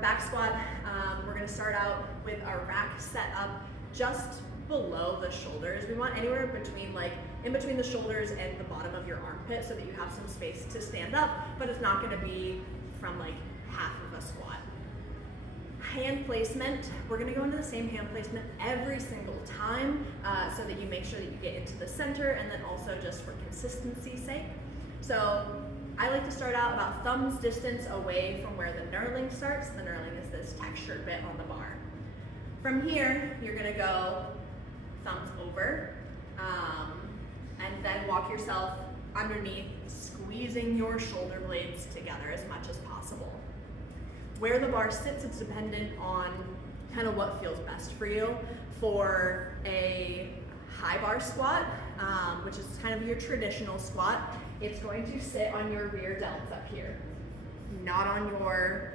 back squat, we're gonna start out with our rack set up just below the shoulders. We want anywhere between, like, in between the shoulders and the bottom of your armpit so that you have some space to stand up, but it's not gonna be from like half of a squat. Hand placement, we're gonna go into the same hand placement every single time so that you make sure that you get into the center, and then also just for consistency's sake. So I like to start out about thumbs distance away from where the knurling starts. The knurling is this textured bit on the bar. From here, you're gonna go thumbs over, and then walk yourself underneath, squeezing your shoulder blades together as much as possible. Where the bar sits, it's dependent on kind of what feels best for you. For a high bar squat, which is kind of your traditional squat, it's going to sit on your rear delts up here, not on your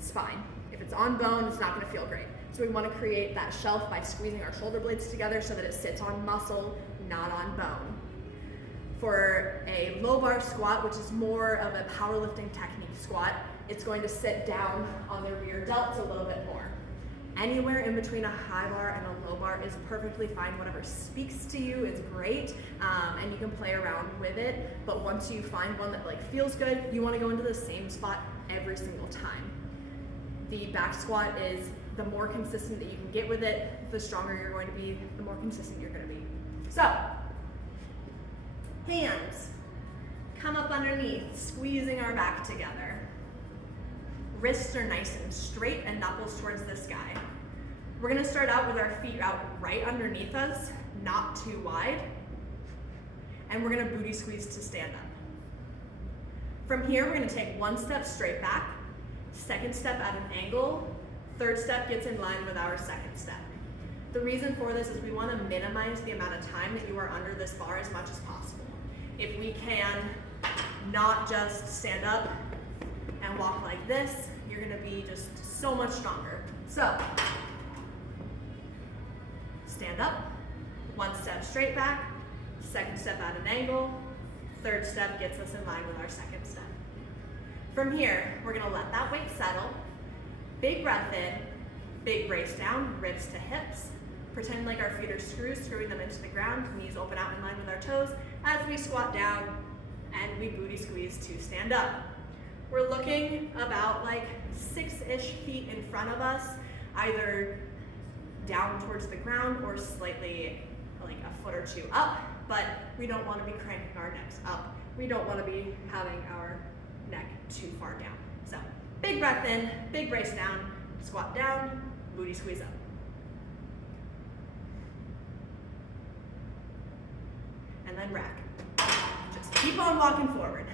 spine. If it's on bone, it's not gonna feel great. So we wanna create that shelf by squeezing our shoulder blades together so that it sits on muscle, not on bone. For a low bar squat, which is more of a powerlifting technique squat, it's going to sit down on the rear delts a little bit more. Anywhere in between a high bar and a low bar is perfectly fine. Whatever speaks to you is great, and you can play around with it. But once you find one that like feels good, you want to go into the same spot every single time. The back squat is the more consistent that you can get with it, the stronger you're going to be, the more consistent you're going to be. So, hands come up underneath, squeezing our back together. Wrists are nice and straight and knuckles towards the sky. We're gonna start out with our feet out right underneath us, not too wide. And we're gonna booty squeeze to stand up. From here, we're gonna take one step straight back, second step at an angle, third step gets in line with our second step. The reason for this is we wanna minimize the amount of time that you are under this bar as much as possible. If we can not just stand up and walk like this, you're gonna be just so much stronger. So, stand up, one step straight back, second step at an angle, third step gets us in line with our second step. From here, we're gonna let that weight settle. Big breath in, big brace down, ribs to hips. Pretend like our feet are screws, screwing them into the ground, knees open out in line with our toes as we squat down and we booty squeeze to stand up. We're looking about like 6-ish feet in front of us, either down towards the ground or slightly like a foot or two up, but we don't want to be cranking our necks up. We don't want to be having our neck too far down. So big breath in, big brace down, squat down, booty squeeze up. And then rack. Just keep on walking forward.